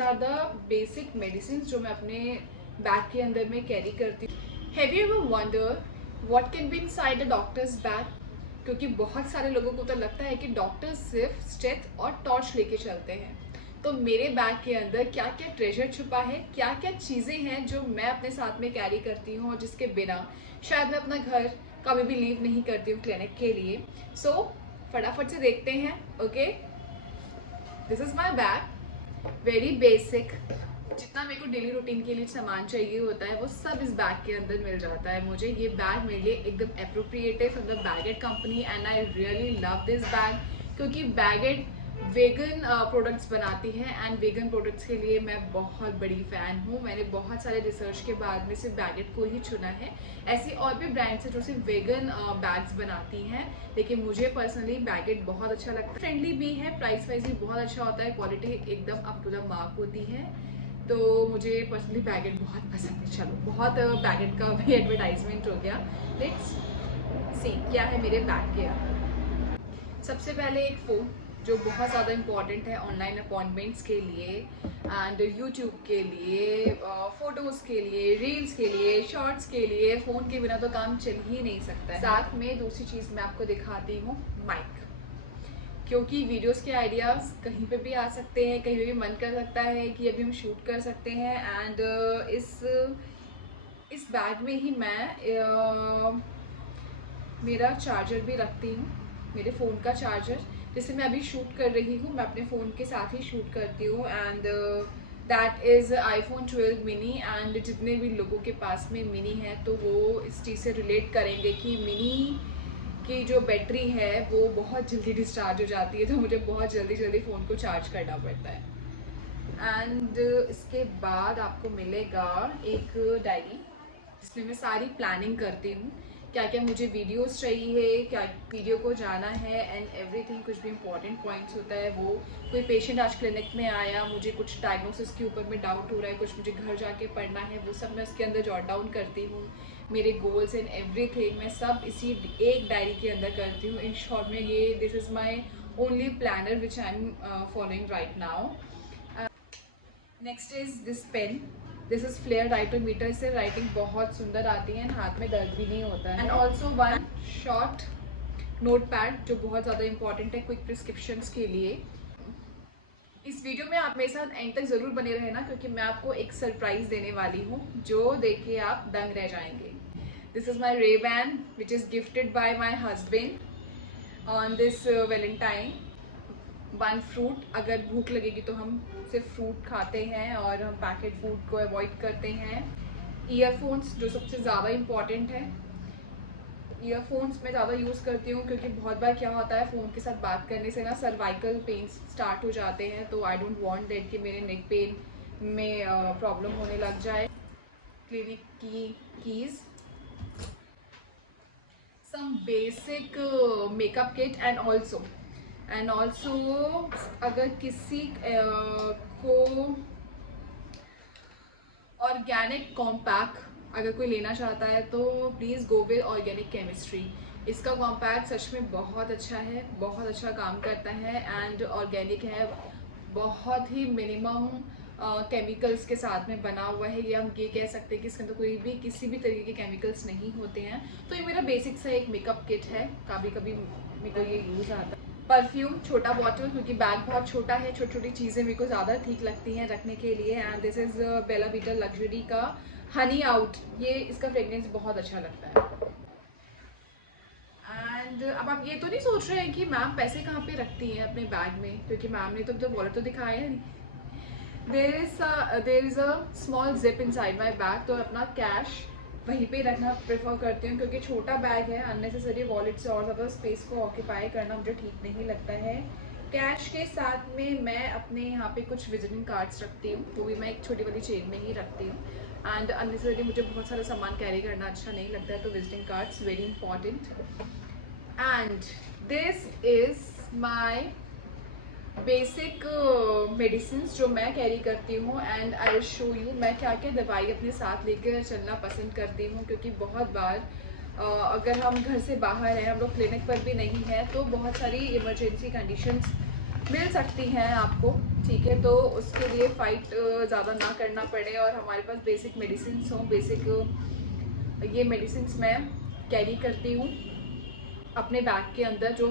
Are the basic medicine जो मैं अपने बैग के अंदर में कैरी करती हूँ। Have you ever wonder what can be inside the doctors bag? क्योंकि बहुत सारे लोगों को तो लगता है कि डॉक्टर्स सिर्फ स्टेथ और टॉर्च लेके चलते हैं। तो मेरे बैग के अंदर क्या क्या ट्रेजर छुपा है, क्या क्या चीज़ें हैं जो मैं अपने साथ में कैरी करती हूँ और जिसके बिना शायद मैं अपना घर कभी भी लीव नहीं करती हूँ क्लिनिक के लिए। सो फटाफट से देखते हैं। Okay, this is my bag, very basic. जितना मेरे को डेली रूटीन के लिए सामान चाहिए होता है वो सब इस बैग के अंदर मिल जाता है मुझे। ये बैग मेरे लिए एकदम अप्रोप्रिएट है from the baguette company and I really love this bag, क्योंकि बैगेट वेगन प्रोडक्ट्स बनाती है एंड वेगन प्रोडक्ट्स के लिए मैं बहुत बड़ी फ़ैन हूँ। मैंने बहुत सारे रिसर्च के बाद में सिर्फ बैगेट को ही चुना है। ऐसी और भी ब्रांड्स हैं जो सिर्फ वेगन बैग्स बनाती हैं, लेकिन मुझे पर्सनली बैगेट बहुत अच्छा लगता है। फ्रेंडली भी है, प्राइस वाइज भी बहुत अच्छा होता है, क्वालिटी एकदम अप टू द मार्क होती है। तो मुझे पर्सनली बैगेट बहुत पसंद है। चलो, बहुत बैगेट का भी एडवर्टाइजमेंट हो गया। लेट्स सी क्या है मेरे बैग के अंदर। सबसे पहले एक फ़ोन जो बहुत ज़्यादा इम्पॉर्टेंट है ऑनलाइन अपॉइंटमेंट्स के लिए एंड यूट्यूब के लिए, फ़ोटोज़ के लिए, रील्स के लिए, शॉर्ट्स के लिए। फ़ोन के बिना तो काम चल ही नहीं सकता है। साथ में दूसरी चीज़ मैं आपको दिखाती हूँ, माइक, क्योंकि वीडियोस के आइडियाज़ कहीं पे भी आ सकते हैं, कहीं पे भी मन कर सकता है कि अभी हम शूट कर सकते हैं। एंड इस बैग में ही मैं मेरा चार्जर भी रखती हूँ, मेरे फ़ोन का चार्जर। जैसे मैं अभी शूट कर रही हूँ, मैं अपने फ़ोन के साथ ही शूट करती हूँ and that is iPhone 12 mini. And जितने भी लोगों के पास में मिनी है तो वो इस चीज़ से रिलेट करेंगे कि मिनी की जो बैटरी है वो बहुत जल्दी डिस्चार्ज हो जाती है, तो मुझे बहुत जल्दी जल्दी फ़ोन को चार्ज करना पड़ता है। एंड इसके बाद आपको मिलेगा एक डायरी जिसमें मैं सारी प्लानिंग करती हूँ, क्या क्या मुझे वीडियोस चाहिए, क्या वीडियो को जाना है एंड एवरीथिंग। कुछ भी इंपॉर्टेंट पॉइंट्स होता है वो, कोई पेशेंट आज क्लिनिक में आया, मुझे कुछ डायग्नोसिस के ऊपर में डाउट हो रहा है, कुछ मुझे घर जाके पढ़ना है, वो सब मैं उसके अंदर जॉट डाउन करती हूँ। मेरे गोल्स एंड एवरीथिंग मैं सब इसी एक डायरी के अंदर करती हूँ। इन शॉर्ट में ये this is my only planner which I am following right now. Next is this pen, this is Flair writometer. इससे राइटिंग बहुत सुंदर आती है, हाथ में दर्द भी नहीं होता है। And also one short note pad जो बहुत ज़्यादा इंपॉर्टेंट है क्विक प्रिस्क्रिप्शंस के लिए। इस वीडियो में आप मेरे साथ एंड तक ज़रूर बने रहना, क्योंकि मैं आपको एक सरप्राइज देने वाली हूँ जो देख के आप दंग रह जाएंगे। This is my Ray-Ban which is gifted bye my husband on this Valentine. One fruit, अगर भूख लगेगी तो हम सिर्फ फ्रूट खाते हैं और हम पैकेट फूड को अवॉइड करते हैं। ईयरफोन्स जो सबसे ज़्यादा इम्पॉर्टेंट है, ईयरफोन्स मैं ज़्यादा यूज़ करती हूँ क्योंकि बहुत बार क्या होता है फ़ोन के साथ बात करने से ना सर्वाइकल पेन स्टार्ट हो जाते हैं, तो आई डोंट वांट दैट कि मेरे नेक पेन में प्रॉब्लम होने लग जाए। क्लिनिक की keys, some basic makeup kit and also अगर किसी को ऑर्गेनिक कॉम्पैक्ट अगर कोई लेना चाहता है तो please go with organic chemistry. इसका कॉम्पैक्ट सच में बहुत अच्छा है, बहुत अच्छा काम करता है एंड ऑर्गेनिक है, बहुत ही मिनिमम केमिकल्स के साथ में बना हुआ है। ये हम ये कह सकते हैं कि इसके अंदर कोई भी किसी भी तरीके के केमिकल्स नहीं होते हैं। तो ये मेरा बेसिक सा एक मेकअप किट है, कभी कभी मेरे को ये यूज़ आता है। परफ्यूम छोटा बॉटल, क्योंकि बैग बहुत छोटा है, छोटी छोटी चीज़ें मेरे को ज़्यादा ठीक लगती हैं रखने के लिए। And this is Bella Vita luxury का हनी आउट, ये इसका फ्रेगनेंस बहुत अच्छा लगता है। एंड अब आप ये तो नहीं सोच रहे हैं कि मैम पैसे कहाँ पे रखती हैं अपने बैग में, क्योंकि मैम ने तो वॉलेट तो दिखाया नहीं। There is a small zip inside my bag, तो अपना कैश वहीं पे रखना प्रेफर करती हूँ, क्योंकि छोटा बैग है, अननेसेसरी वॉलेट से और ज़्यादा स्पेस को ऑक्यूपाई करना मुझे ठीक नहीं लगता है। कैश के साथ में मैं अपने यहाँ पे कुछ विजिटिंग कार्ड्स रखती हूँ, वो भी मैं एक छोटी वाली चेन में ही रखती हूँ। एंड अननेसेसरी मुझे बहुत सारा सामान कैरी करना अच्छा नहीं लगता है, तो visiting cards very important. And this is my basic medicine जो मैं कैरी करती हूँ। And I will show you मैं क्या क्या दवाई अपने साथ लेकर चलना पसंद करती हूँ, क्योंकि बहुत बार अगर हम घर से बाहर हैं, हम लोग क्लिनिक पर भी नहीं हैं, तो बहुत सारी इमरजेंसी कंडीशंस मिल सकती हैं आपको, ठीक है। तो उसके लिए फ़ाइट ज़्यादा ना करना पड़े और हमारे पास बेसिक मेडिसिन हों। बेसिक ये मेडिसिन मैं कैरी करती हूँ अपने बैग के अंदर, जो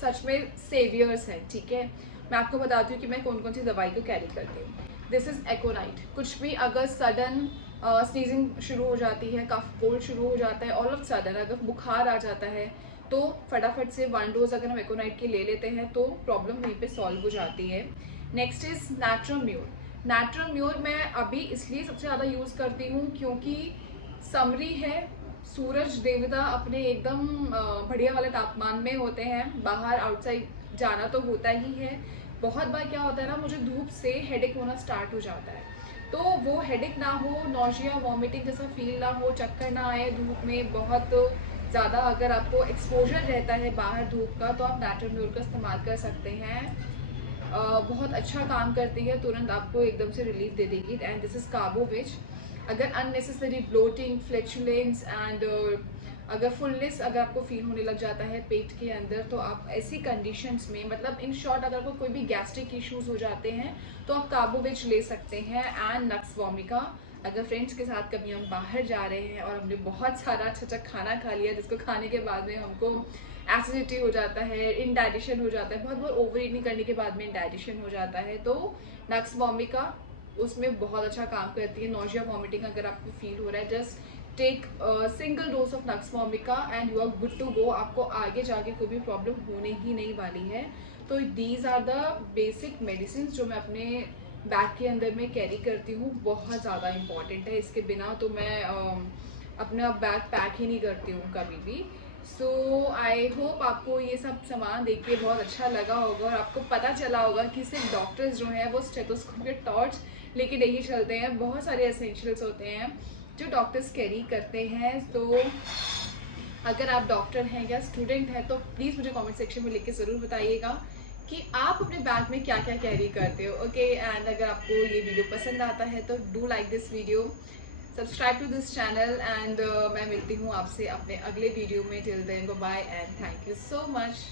सच में सेवियर्स हैं, ठीक है। मैं आपको बताती हूँ कि मैं कौन कौन सी दवाई को कैरी करती हूँ। This is aconite. कुछ भी अगर सडन स्नीजिंग शुरू हो जाती है, कफ कोल्ड शुरू हो जाता है, ऑल ऑफ सडन अगर बुखार आ जाता है, तो फटाफट से 1 डोज अगर हम एकोनाइट की ले लेते हैं तो प्रॉब्लम वहीं पे सॉल्व हो जाती है। Next is नैट्रोम्यूर। नैट्रोम्यूर मैं अभी इसलिए सबसे ज़्यादा यूज़ करती हूँ क्योंकि समरी है, सूरज देवता अपने एकदम बढ़िया वाले तापमान में होते हैं, बाहर आउटसाइड जाना तो होता ही है। बहुत बार क्या होता है ना, मुझे धूप से हेडेक होना स्टार्ट हो जाता है, तो वो हेडेक ना हो, नौजिया वॉमिटिंग जैसा फील ना हो, चक्कर ना आए धूप में बहुत ज़्यादा, अगर आपको एक्सपोजर रहता है बाहर धूप का, तो आप नैट्रोम्यूर का इस्तेमाल कर सकते हैं। बहुत अच्छा काम करती है, तुरंत आपको एकदम से रिलीफ दे देगी। And this is carbo veg. अगर अननेसेसरी ब्लोटिंग, फ्लैचुलेंस एंड अगर फुलनेस अगर आपको फील होने लग जाता है पेट के अंदर, तो आप ऐसी कंडीशंस में, मतलब इन शॉर्ट अगर आपको कोई भी गैस्ट्रिक इश्यूज हो जाते हैं, तो आप कार्बोविच ले सकते हैं। एंड नक्स वोमिका, अगर फ्रेंड्स के साथ कभी हम बाहर जा रहे हैं और हमने बहुत सारा अच्छा खाना खा लिया, जिसको खाने के बाद में हमको एसिडिटी हो जाता है, इनडाइजेशन हो जाता है, बहुत बहुत ओवर ईटिंग करने के बाद में इनडाइजेशन हो जाता है, तो नक्स वोमिका उसमें बहुत अच्छा काम करती है। नोजिया वॉमिटिंग अगर आपको फील हो रहा है, just take single dose of nux vomica and you are good to go. आपको आगे जाके कोई भी प्रॉब्लम होने ही नहीं वाली है। तो these are the basic medicine जो मैं अपने बैग के अंदर में कैरी करती हूँ, बहुत ज़्यादा इंपॉर्टेंट है। इसके बिना तो मैं अपना बैग पैक ही नहीं करती हूँ कभी भी। सो आई होप आपको ये सब सामान देख के बहुत अच्छा लगा होगा और आपको पता चला होगा कि सिर्फ डॉक्टर्स जो हैं वो स्टेथोस्कोप या टॉर्च लेके नहीं चलते हैं, बहुत सारे एसेंशियल्स होते हैं जो डॉक्टर्स कैरी करते हैं। तो अगर आप डॉक्टर हैं या स्टूडेंट हैं तो प्लीज़ मुझे कमेंट सेक्शन में लिख के ज़रूर बताइएगा कि आप अपने बैग में क्या क्या कैरी करते हो। ओके, एंड अगर आपको ये वीडियो पसंद आता है तो do like this video, subscribe to this channel and मैं मिलती हूँ आपसे अपने अगले वीडियो में। Till then bye and thank you so much.